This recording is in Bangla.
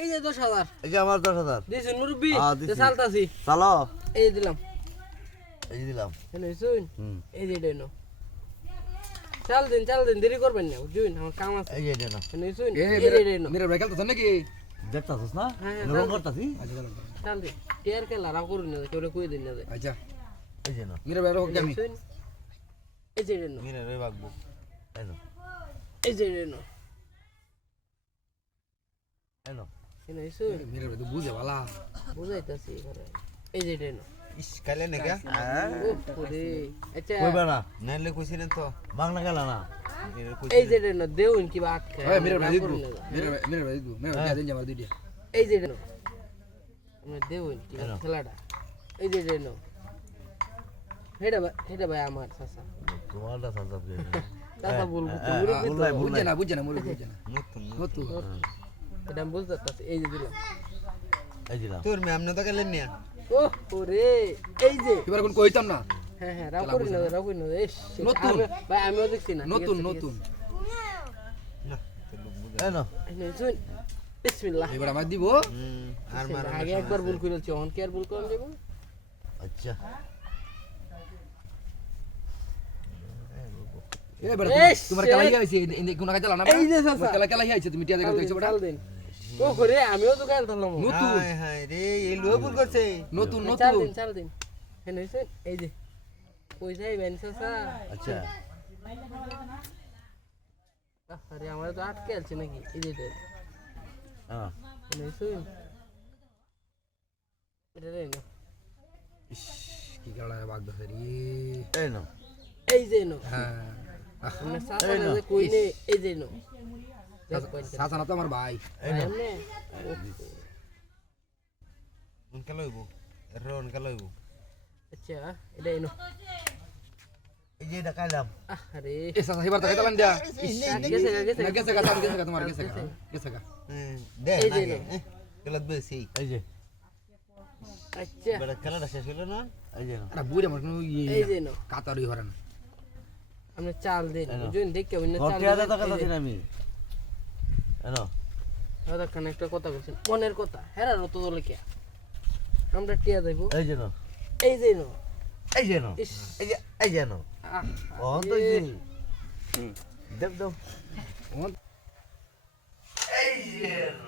এই যে 10,000 এই যে আমার 10,000 দিছেন মুরব্বি দিছি। চালতাছি চালো এই যে দিলাম এই যে দিলাম শুন এই যে দেন চাল দিন দেরি করবেন না বুঝুন আমার কাম আছে এই যে এটা না শুন এই যে দেন মেরে ভাই খেলতো নাকি দেখতাছিস না হ্যাঁ, রং করতাছি চাল দিন টিয়ার খেলা রাও করুন না কেউ কই দিন না আচ্ছা এই যে না মেরে ভাই হোক আমি শুন এই যে দেন মিরে রে বাগবো এই না এই যে দেন এই না শুন মেরে ভাই তো বুঝে ভালা বুঝাইতাছি করে এই যে দেন ইস কালে নাকি ওরে আচ্ছা কইবা না নাইলে কইছিলেন তো বাংলা গেল না এই যে দেন দেউন কি বাত খায় ওই মেরে ভাই দিদু মেরে ভাই দিন আমার দুইটা এই যে দেন আমরা দেউন কি খেলাটা এই যে দেন হেডা ভাই আমার চাচা তোমারটা সাজাব কে চাচা বলবো তো বুঝে না বুঝে না মরে বুঝে না নতুন নতুন এটা আমি বলতে চাচ্ছি এই যে দিলাম এই দিলাম তোর ম্যাম না তো গেলেন না ও ওরে এই যে এবার কোন কইতাম না হ্যাঁ রাও করি না ইস নতুন। ভাই আমিও দেখছি না নতুন নতুন এই না শুন বিসমিল্লাহ এবার আমার দিব আর মার আগে একবার ভুল করেছি অন কি আর ভুল করলাম দেব আচ্ছা এবার ইস, তোমার খেলা হইছে কোন কাজে না এই যে চাচা। খেলা হইছে তুমি টিয়া দেখো চাল দিন ও করে আমিও তো গাল ধরলাম নতুন হায় হায় রে এই লোক ভুল করছে নতুন চাল নতুন দিন চাল দিন হেন হইছে এই যে কই যাই বেন চাচা আচ্ছা আরে আমার তো আটকে আছে নাকি এই যে দেন হ্যাঁ হেন হইছে এটা রে না ইস, কি খেলা বাগ ধরে রে এই না এই যে নো হ্যাঁ আমরা চাচা না যে কই নে এই যে নো সাসা না তো আমার ভাই এই না উনকে লইব রন কে লইব আচ্ছা এটা এনো এই যে এটা খাইলাম আরে এ সাসা এবার তাকে তালান দিয়া গেছে না গেছে গা তোমার গেছে গা দে এই না যে গেলত বেশি এই যে আচ্ছা বড় খেলাটা শেষ হলো না এই যে না আরে বুড়ি আমার কোনো এই যে নো কাতারই হরে না আমরা চাল দেন বুঝুন দেখে অন্য ঘর চাল টিয়া দাদা কথা দিন আমি এই না দাদা কানে একটা কথা বলছেন মনের কথা হেরার তো দলে কে আমরা টিয়া দেব এই যে না এই যে নো এই যে না ইস এই যে না আহ ও তো এই দেব দেব ওন এই যে না